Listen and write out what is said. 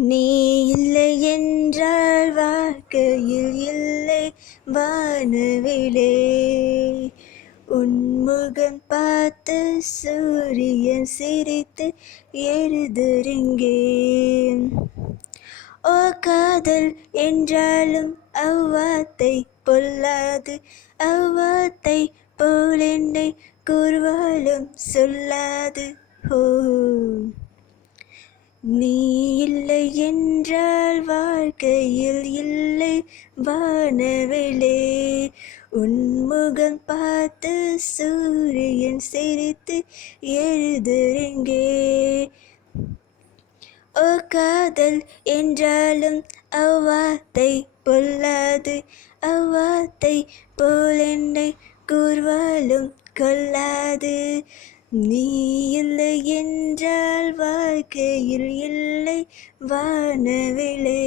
நீ இல்லை என்றால் வாழ்க்கையில் இல்லை வானவிலே. உன்முகம் பார்த்து சூரியன் சிரித்து எழுதுறிங்கே. ஓ காதல் என்றாலும் அவ்வார்த்தை பொல்லாது, அவ்வார்த்தை போல் என்னை கூர்வாலும் சொல்லாது. ஓ நீ இல்லை என்றால் வாழ்க்கையில் இல்லை வானவிலே. உன்முகம் பார்த்து சூரியன் சிரித்து எழுதுறிங்கே. ஓ காதல் என்றாலும் அவ்வார்த்தை பொல்லாது, அவ்வார்த்தை போல் என்னை கூர்வாலும் கொல்லாது. நீ இல்லை என்றால் வாழ்க்கையில் இல்லை வானவிலே.